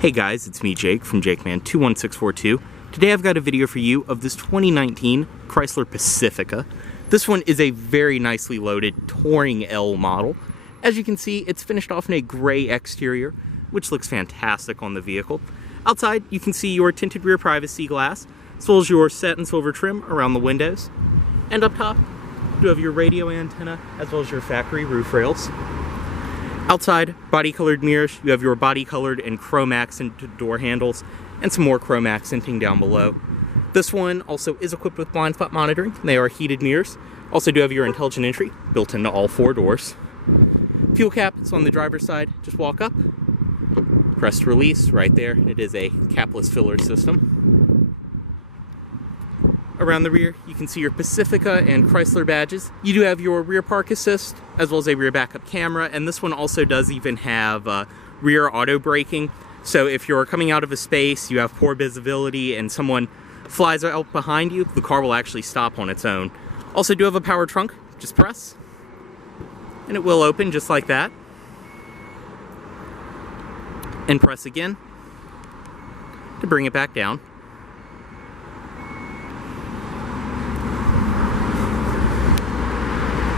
Hey guys, it's me Jake from JakeMan21642. Today I've got a video for you of this 2019 Chrysler Pacifica. This one is a very nicely loaded Touring L model. As you can see, it's finished off in a gray exterior, which looks fantastic on the vehicle. Outside, you can see your tinted rear privacy glass, as well as your satin silver trim around the windows. And up top, you have your radio antenna, as well as your factory roof rails. Outside, body-colored mirrors, you have your body-colored and chrome accented door handles, and some more chrome accenting down below. This one also is equipped with blind spot monitoring. They are heated mirrors. Also do have your intelligent entry built into all four doors. Fuel cap is on the driver's side. Just walk up, press to release right there. It is a capless filler system. Around the rear, you can see your Pacifica and Chrysler badges. You do have your rear park assist, as well as a rear backup camera, and this one also does even have rear auto braking. So if you're coming out of a space, you have poor visibility, and someone flies out behind you, the car will actually stop on its own. Also do have a power trunk. Just press, and it will open just like that. And press again to bring it back down.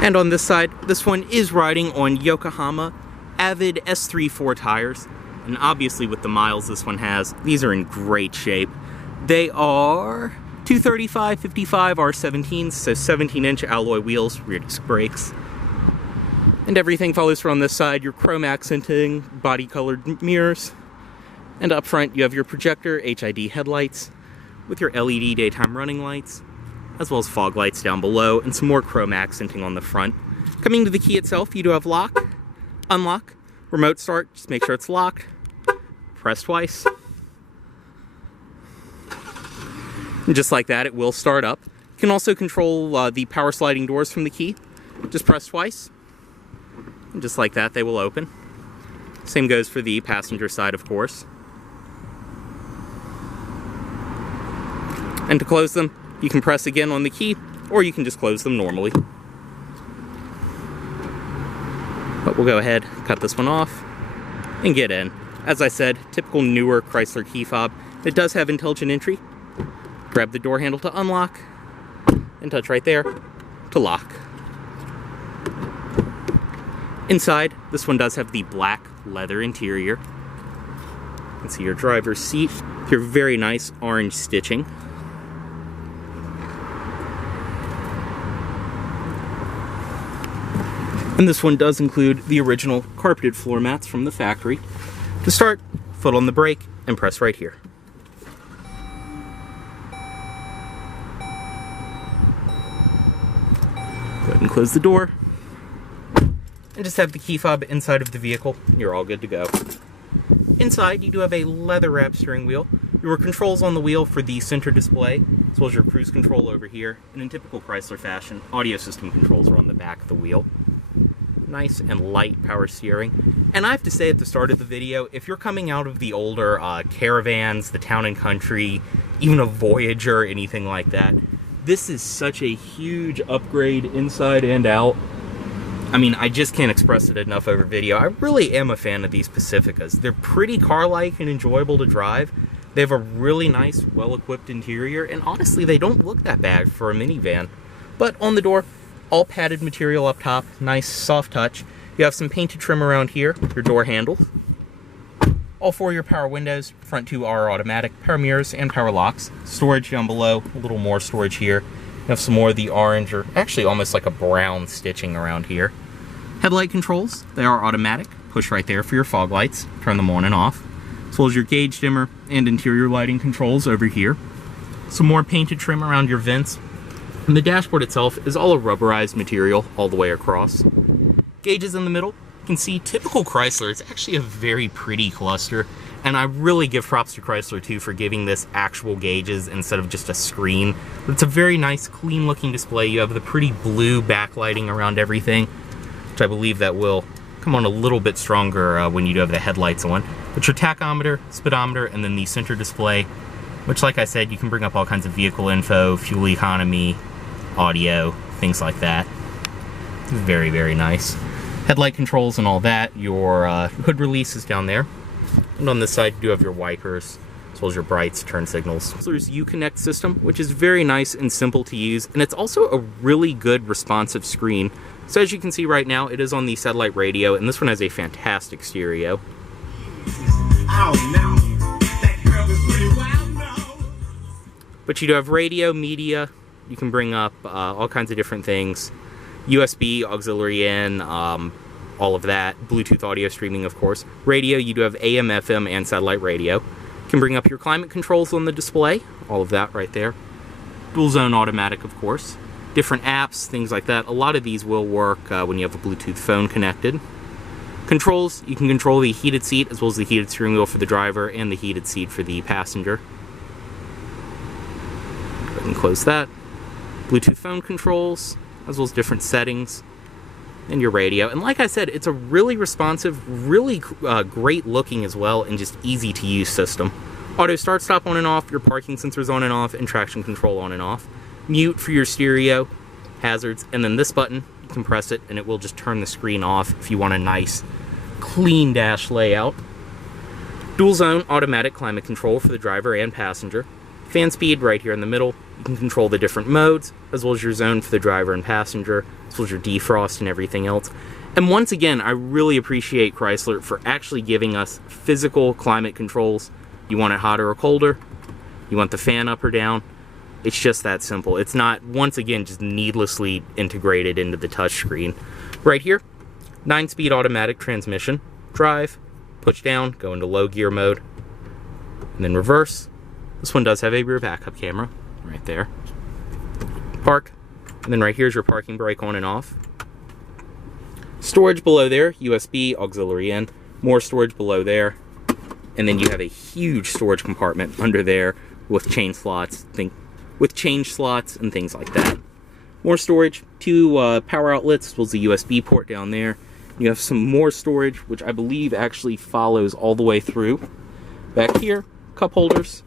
And on this side, this one is riding on Yokohama Avid S34 tires. And obviously with the miles this one has, these are in great shape. They are 235/55 R17s, so 17-inch alloy wheels, rear disc brakes. And everything follows from this side, your chrome accenting, body-colored mirrors. And up front, you have your Projector HID headlights with your LED daytime running lights, as well as fog lights down below, and some more chrome accenting on the front. Coming to the key itself, you do have lock, unlock, remote start, just make sure it's locked, press twice. And just like that, it will start up. You can also control the power sliding doors from the key. Just press twice, and just like that, they will open. Same goes for the passenger side, of course. And to close them, you can press again on the key, or you can just close them normally. But we'll go ahead, cut this one off, and get in. As I said, typical newer Chrysler key fob. It does have intelligent entry. Grab the door handle to unlock, and touch right there to lock. Inside, this one does have the black leather interior. You can see your driver's seat, your very nice orange stitching. And this one does include the original carpeted floor mats from the factory. To start, foot on the brake and press right here. Go ahead and close the door. And just have the key fob inside of the vehicle. You're all good to go. Inside, you do have a leather wrap steering wheel. Your controls on the wheel for the center display, as well as your cruise control over here. And in typical Chrysler fashion, audio system controls are on the back of the wheel. Nice and light power steering. And I have to say at the start of the video, if you're coming out of the older Caravans, the Town & Country, even a Voyager, anything like that, this is such a huge upgrade inside and out. I mean, I just can't express it enough over video. I really am a fan of these Pacificas. They're pretty car-like and enjoyable to drive. They have a really nice, well-equipped interior, and honestly, they don't look that bad for a minivan. But on the door, all padded material up top, nice soft touch. You have some painted trim around here, your door handle. All four of your power windows, front two are automatic, power mirrors and power locks. Storage down below, a little more storage here. You have some more of the orange, or actually almost like a brown stitching around here. Headlight controls, they are automatic. Push right there for your fog lights, turn them on and off. As well as your gauge dimmer and interior lighting controls over here. Some more painted trim around your vents. And the dashboard itself is all a rubberized material all the way across. Gauges in the middle. You can see typical Chrysler. It's actually a very pretty cluster. And I really give props to Chrysler too for giving this actual gauges instead of just a screen. But it's a very nice, clean looking display. You have the pretty blue backlighting around everything, which I believe that will come on a little bit stronger when you do have the headlights on. But your tachometer, speedometer, and then the center display, which like I said, you can bring up all kinds of vehicle info, fuel economy, audio, things like that. Very, very nice. Headlight controls and all that. Your hood release is down there. And on this side, you do have your wipers, as well as your brights, turn signals. Chrysler's Uconnect system, which is very nice and simple to use, and it's also a really good responsive screen. So as you can see right now, it is on the satellite radio, and this one has a fantastic stereo. But you do have radio, media, you can bring up all kinds of different things. USB, auxiliary in, all of that. Bluetooth audio streaming, of course. Radio, you do have AM, FM, and satellite radio. You can bring up your climate controls on the display. All of that right there. Dual zone automatic, of course. Different apps, things like that. A lot of these will work when you have a Bluetooth phone connected. Controls, you can control the heated seat as well as the heated steering wheel for the driver and the heated seat for the passenger. Go ahead and close that. Bluetooth phone controls, as well as different settings, and your radio. And like I said, it's a really responsive, really great looking as well, and just easy to use system. Auto start stop on and off, your parking sensors on and off, and traction control on and off. Mute for your stereo, hazards, and then this button, you can press it and it will just turn the screen off if you want a nice, clean dash layout. Dual zone automatic climate control for the driver and passenger. Fan speed right here in the middle. You can control the different modes, as well as your zone for the driver and passenger, as well as your defrost and everything else. And once again, I really appreciate Chrysler for actually giving us physical climate controls. You want it hotter or colder, you want the fan up or down. It's just that simple. It's not, once again, just needlessly integrated into the touchscreen. Right here, 9-speed automatic transmission. Drive, push down, go into low gear mode, and then reverse. This one does have a rear backup camera, right there. Park, and then right here's your parking brake on and off. Storage below there, USB, auxiliary in. More storage below there. And then you have a huge storage compartment under there with chain slots, with change slots and things like that. More storage, 2 power outlets, as well as the USB port down there. You have some more storage, which I believe actually follows all the way through. Back here, cup holders.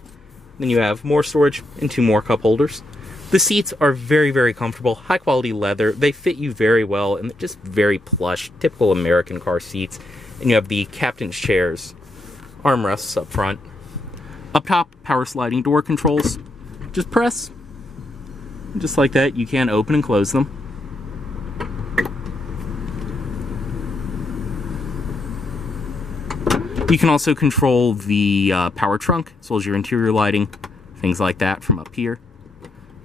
Then you have more storage and 2 more cup holders. The seats are very, very comfortable, high quality leather. They fit you very well and they're just very plush, typical American car seats. And you have the captain's chairs, armrests up front. Up top, power sliding door controls. Just press, just like that. You can open and close them. You can also control the power trunk, as well as your interior lighting, things like that from up here.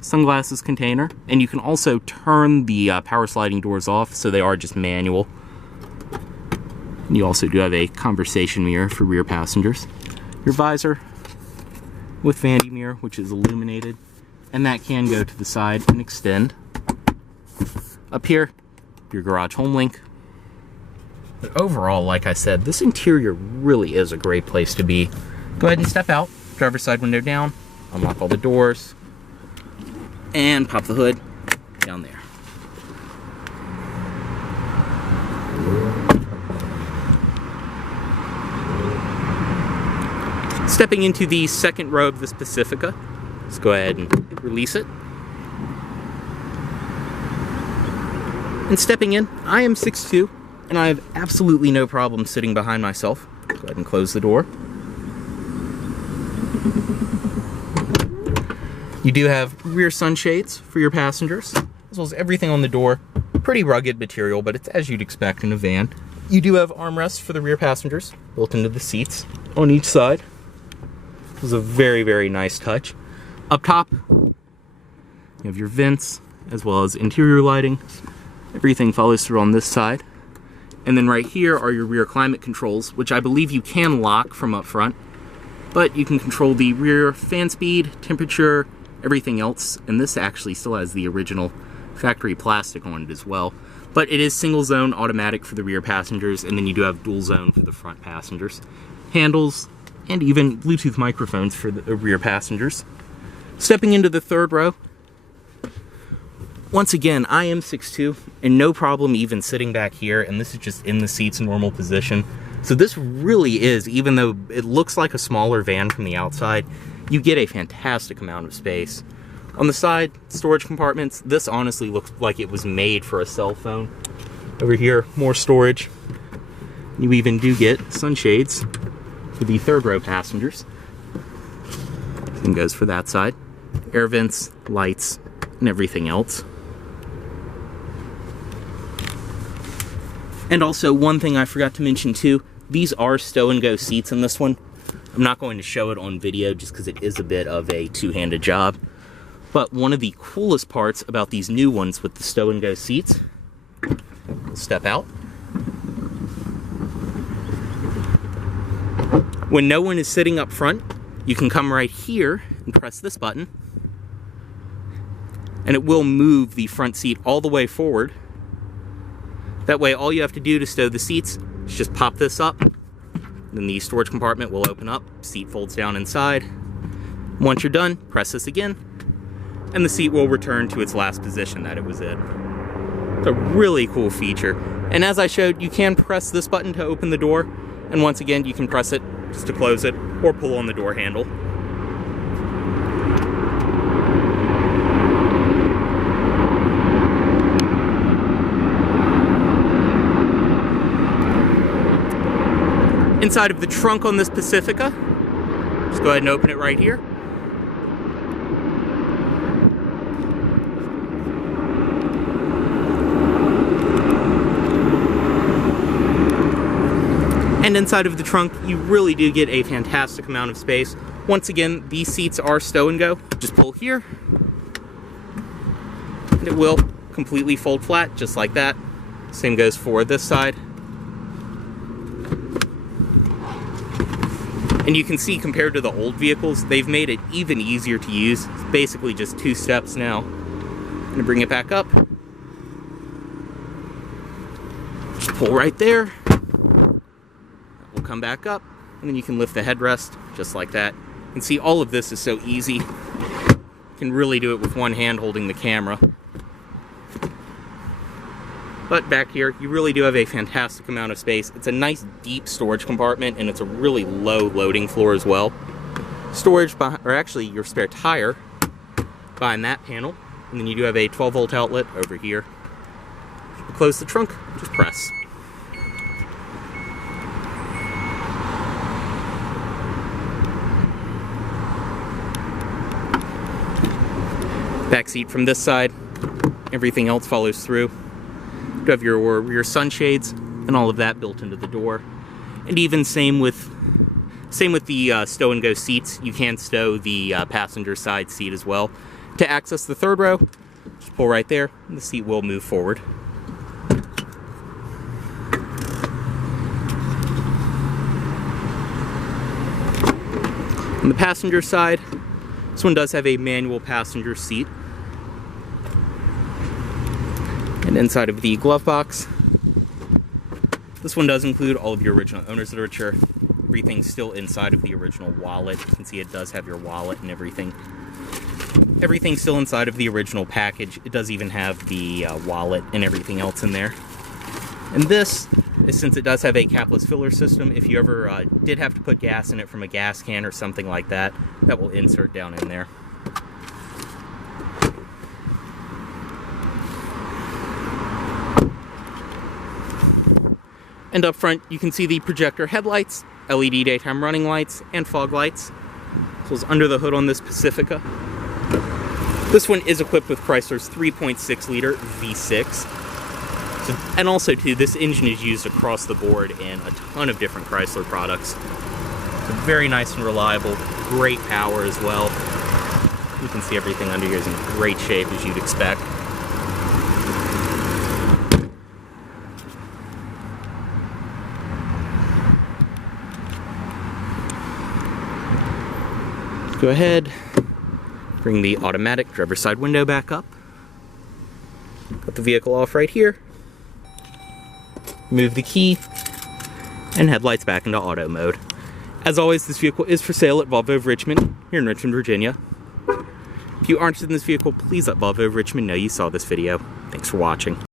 Sunglasses container, and you can also turn the power sliding doors off, so they are just manual. And you also do have a conversation mirror for rear passengers. Your visor with vanity mirror, which is illuminated, and that can go to the side and extend. Up here, your garage home link. But overall, like I said, this interior really is a great place to be. Go ahead and step out, driver's side window down, unlock all the doors, and pop the hood down there. Stepping into the second row of this Pacifica, let's go ahead and release it. And stepping in, I am 6'2", and I have absolutely no problem sitting behind myself. Go ahead and close the door. You do have rear sunshades for your passengers, as well as everything on the door. Pretty rugged material, but it's as you'd expect in a van. You do have armrests for the rear passengers, built into the seats on each side. It was a very, very nice touch. Up top, you have your vents, as well as interior lighting. Everything follows through on this side. And then right here are your rear climate controls, which I believe you can lock from up front. But you can control the rear fan speed, temperature, everything else. And this actually still has the original factory plastic on it as well. But it is single zone automatic for the rear passengers, and then you do have dual zone for the front passengers. Handles, and even Bluetooth microphones for the rear passengers. Stepping into the third row, once again, I am 6'2", and no problem even sitting back here, and this is just in the seat's normal position. So this really is, even though it looks like a smaller van from the outside, you get a fantastic amount of space. On the side, storage compartments, this honestly looks like it was made for a cell phone. Over here, more storage. You even do get sunshades for the third row passengers. Same goes for that side. Air vents, lights, and everything else. And also, one thing I forgot to mention too, these are Stow and Go seats in this one. I'm not going to show it on video just because it is a bit of a two-handed job. But one of the coolest parts about these new ones with the Stow and Go seats, we'll step out. When no one is sitting up front, you can come right here and press this button, and it will move the front seat all the way forward. That way, all you have to do to stow the seats is just pop this up, then the storage compartment will open up, seat folds down inside. Once you're done, press this again, and the seat will return to its last position that it was in. It's a really cool feature. And as I showed, you can press this button to open the door, and once again, you can press it just to close it, or pull on the door handle. Inside of the trunk on this Pacifica, just go ahead and open it right here. And inside of the trunk, you really do get a fantastic amount of space. Once again, these seats are Stow and Go. Just pull here, and it will completely fold flat, just like that. Same goes for this side. And you can see, compared to the old vehicles, they've made it even easier to use. It's basically just 2 steps now. I'm gonna bring it back up. Just pull right there. We'll come back up, and then you can lift the headrest just like that. You can see all of this is so easy. You can really do it with one hand holding the camera. But back here, you really do have a fantastic amount of space. It's a nice deep storage compartment, and it's a really low loading floor as well. Storage, behind, or actually your spare tire, behind that panel. And then you do have a 12-volt outlet over here. To close the trunk, just press. Back seat from this side, everything else follows through. You have your rear sunshades and all of that built into the door. And even same with the Stow and Go seats. You can stow the passenger side seat as well. To access the third row, just pull right there, and the seat will move forward. On the passenger side, this one does have a manual passenger seat. And inside of the glove box, this one does include all of your original owner's literature. Everything's still inside of the original wallet. You can see it does have your wallet and everything. Everything's still inside of the original package. It does even have the wallet and everything else in there. And this is, since it does have a capless filler system, if you ever did have to put gas in it from a gas can or something like that, that will insert down in there. And up front, you can see the projector headlights, LED daytime running lights, and fog lights. This was under the hood on this Pacifica. This one is equipped with Chrysler's 3.6 liter V6. So, and also too, this engine is used across the board in a ton of different Chrysler products. So very nice and reliable, great power as well. You can see everything under here is in great shape, as you'd expect. Go ahead, bring the automatic driver's side window back up, put the vehicle off right here, move the key, and headlights back into auto mode. As always, this vehicle is for sale at Volvo of Richmond, here in Richmond, Virginia. If you are interested in this vehicle, please let Volvo of Richmond know you saw this video. Thanks for watching.